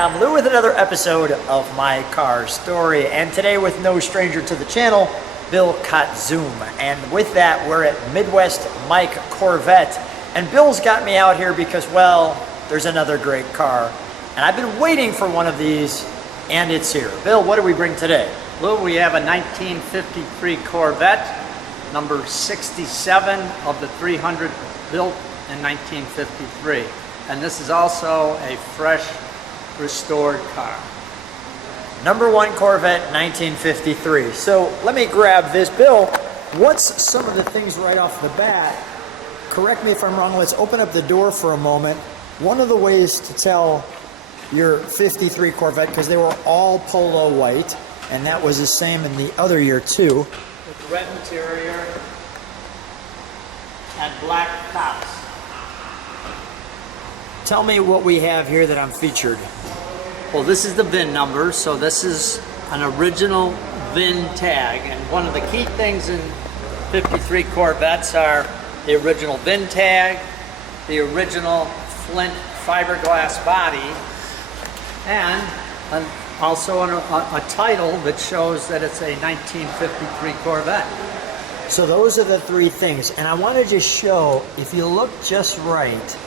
I'm Lou with another episode of My Car Story, and today with no stranger to the channel, Bill Kotzum. And with that, we're at Midwest Mike Corvette, and Bill's got me out here because, well, there's another great car, and I've been waiting for one of these, and it's here. Bill, what do we bring today? Lou, we have a 1953 Corvette, number 67 of the 300 built in 1953. And this is also a fresh, restored car. Number one Corvette, 1953. So let me grab this. Bill, what's some of the things right off the bat? Correct me if I'm wrong. Let's open up the door for a moment. One of the ways to tell your 53 Corvette, because they were all Polo White, and that was the same in the other year too. With red interior and black tops. Tell me what we have here that I'm featured. Well, this is the VIN number, so this is an original VIN tag. And one of the key things in 53 Corvettes are the original VIN tag, the original Flint fiberglass body, and also a title that shows that it's a 1953 Corvette. So those are the three things. And I want to just show, if you look just right,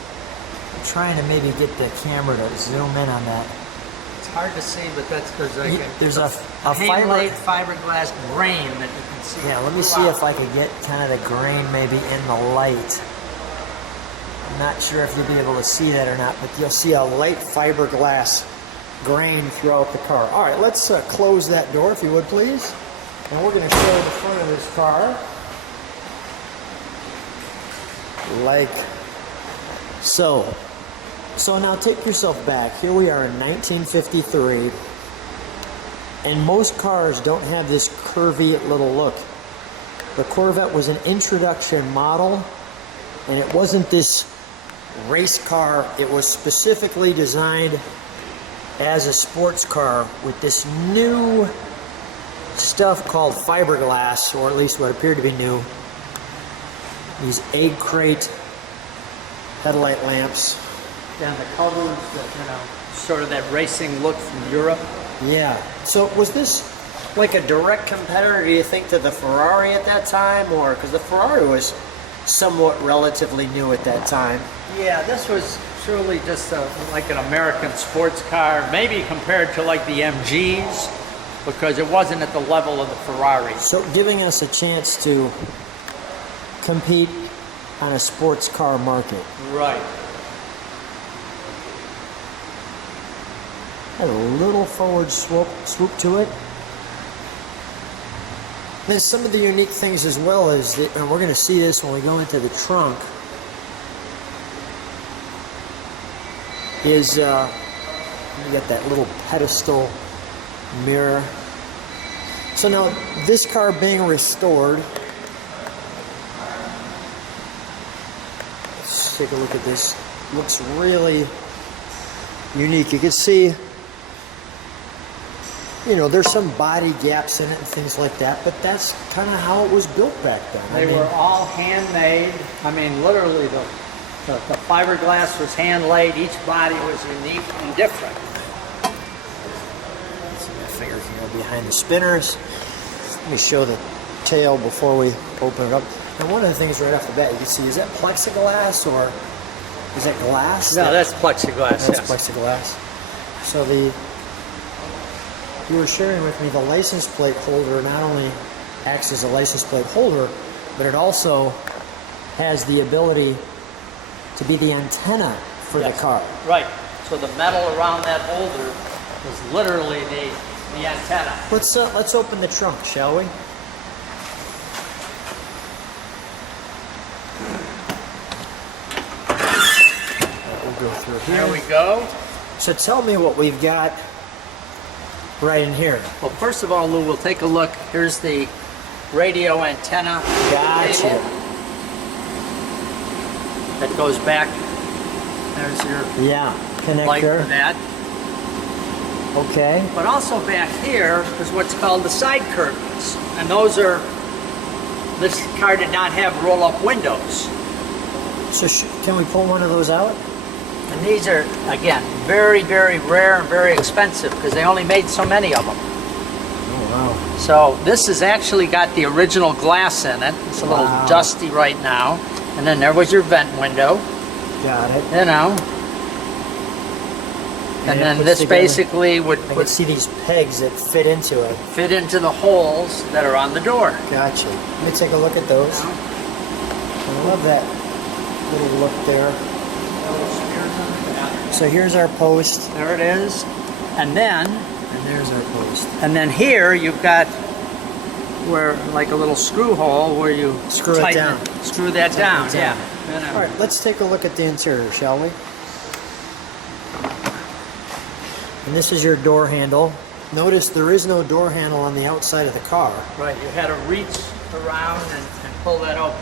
I'm trying to maybe get the camera to zoom in on that. It's hard to see, but there's a hand-laid fiberglass grain that you can see. Yeah, let me see if I could get kind of the grain maybe in the light. I'm not sure if you'll be able to see that or not, but you'll see a light fiberglass grain throughout the car. All right, let's close that door if you would please. And we're going to show the front of this car. Like so. So now take yourself back. Here we are in 1953. And most cars don't have this curvy little look. The Corvette was an introduction model, and it wasn't this race car. It was specifically designed as a sports car with this new stuff called fiberglass, or at least what appeared to be new. These egg crate headlight lamps. And the colors that, sort of that racing look from Europe. Yeah. So was this like a direct competitor, do you think, to the Ferrari at that time? Or because the Ferrari was somewhat relatively new at that time. Yeah, this was truly just like an American sports car, maybe compared to like the MGs, because it wasn't at the level of the Ferrari. So giving us a chance to compete on a sports car market. Right. Had a little forward swoop to it. Then some of the unique things as well is that, and we're going to see this when we go into the trunk, is you got that little pedestal mirror. So now this car being restored, let's take a look at this. Looks really unique. You can see, there's some body gaps in it and things like that, but that's kind of how it was built back then. They were all handmade. I mean, literally, the fiberglass was hand-laid. Each body was unique and different. Let's see, my fingers can go behind the spinners. Let me show the tail before we open it up. And one of the things right off the bat you can see, is that plexiglass or is that glass? No, that's plexiglass. That's plexiglass. So you were sharing with me the license plate holder not only acts as a license plate holder, but it also has the ability to be the antenna for the car. Right. So the metal around that holder is literally the antenna. Let's open the trunk, shall we? We'll go through here. There we go. So tell me what we've got right in here. Well, first of all, Lou, we'll take a look. Here's the radio antenna Gotcha. cable that goes back. There's your connector. light for that. Okay. But also back here is what's called the side curtains. And this car did not have roll-up windows. So can we pull one of those out? And these are, again, very, very rare and very expensive because they only made so many of them. Oh, wow. So this has actually got the original glass in it. It's a little dusty right now. And then there was your vent window. Got it. You know. And then this together, basically would I can see these pegs that fit into it. fit into the holes that are on the door. Gotcha. Let me take a look at those. I love that little look there. So here's our post. There it is. And there's our post. And then here you've got where like a little screw hole where you Screw it down. Screw that down. Yeah. You know. All right, let's take a look at the interior, shall we? And this is your door handle. Notice there is no door handle on the outside of the car. Right. You had to reach around and pull that open.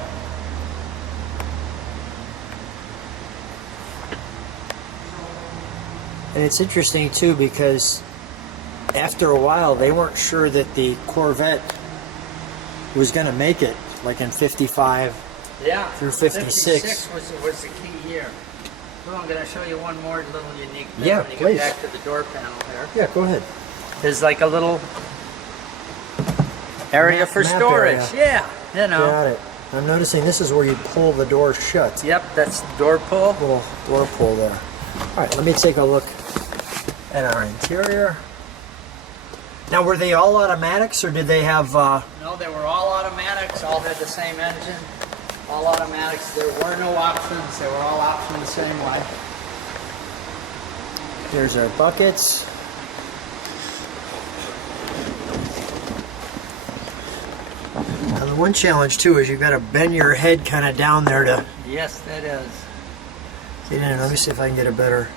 And it's interesting too because after a while they weren't sure that the Corvette was going to make it, like in 55 through 56. 56 was the key year. Well, I'm going to show you one more little unique thing Yeah, when you please. get back to the door panel there. Yeah, go ahead. There's like a little area for map storage. area. Yeah, you know. Got it. I'm noticing this is where you pull the door shut. Yep, that's the door pull. Little door pull there. All right, let me take a look at our interior. Now, were they all automatics or did they have... No, they were all automatics, all had the same engine. All automatics. There were no options. They were all optioned the same way. Here's our buckets. Now, the one challenge too is you've got to bend your head kind of down there to... Yes, that is. Get in. Let me see if I can get a better...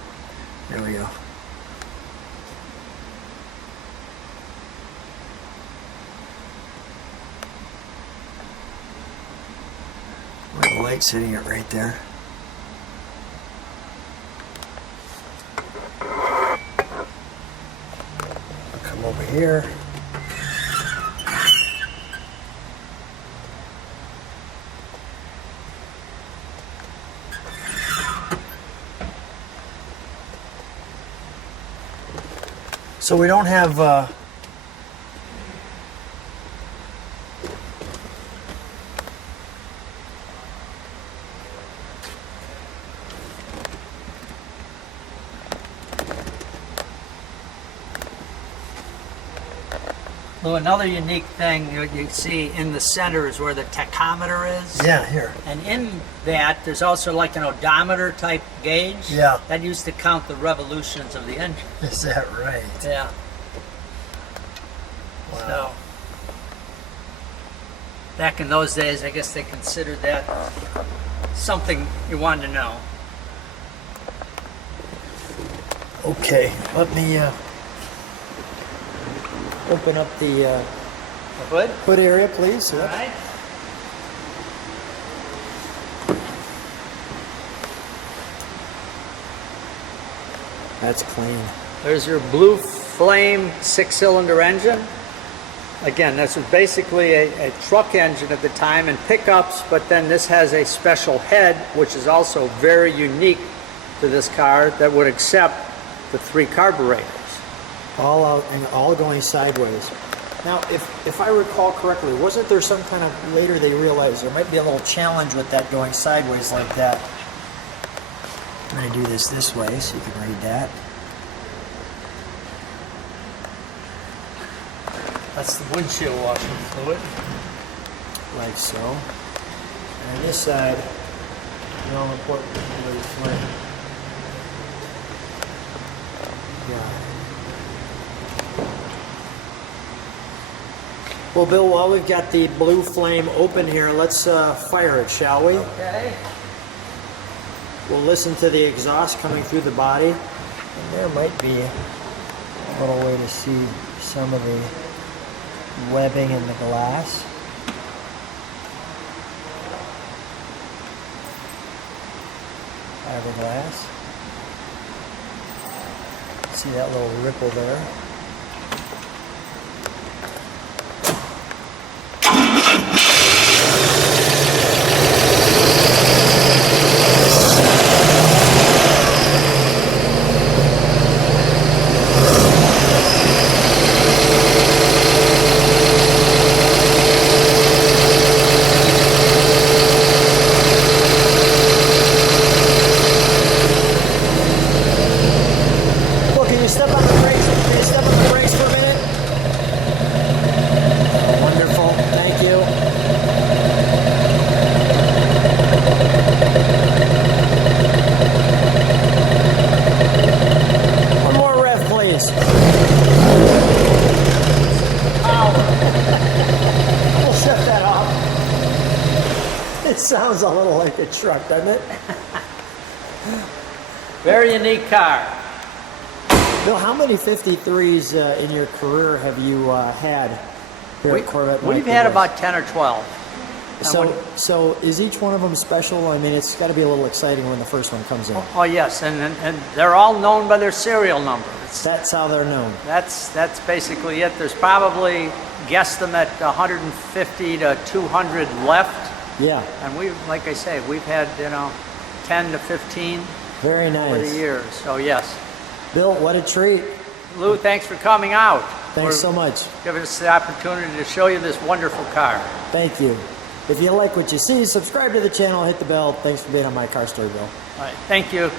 There we go. The light's hitting it right there. I'll come over here. So we don't have Well, another unique thing you see in the center is where the tachometer is. yeah, here. And in that, there's also like an odometer type gauge. Yeah. That used to count the revolutions of the engine. Is that right? Yeah. Wow. So, back in those days, I guess they considered that something you wanted to know. Okay, let me open up the The hood? hood area, please. All right. That's clean. There's your blue flame 6-cylinder engine. Again, this was basically a truck engine at the time and pickups, but then this has a special head, which is also very unique to this car that would accept the 3 carburetors. All out and all going sideways. Now, if I recall correctly, wasn't there some kind of, later they realized there might be a little challenge with that going sideways like that. I'm going to do this way so you can read that. That's the windshield washing fluid. Like so. And on this side, the all important blue flame. Yeah. Well, Bill, while we've got the blue flame open here, let's fire it, shall we? Okay. We'll listen to the exhaust coming through the body. And there might be a little way to see some of the webbing in the glass. Fiberglass. See that little ripple there? sounds a little like a truck, doesn't it? Very unique car. Bill, how many 53s in your career have you had here at Corvette Mike We've had Midwest? about 10 or 12. So is each one of them special? I mean, it's got to be a little exciting when the first one comes in. Oh yes, and they're all known by their serial number. That's how they're known. That's basically it. There's probably, guess them at 150 to 200 left. Yeah. And like I say, we've had 10 to 15 Very nice. over the years. So yes. Bill, what a treat. Lou, thanks for coming out. Thanks so much. Giving us the opportunity to show you this wonderful car. Thank you. If you like what you see, subscribe to the channel, hit the bell. Thanks for being on My Car Story, Bill. All right, thank you.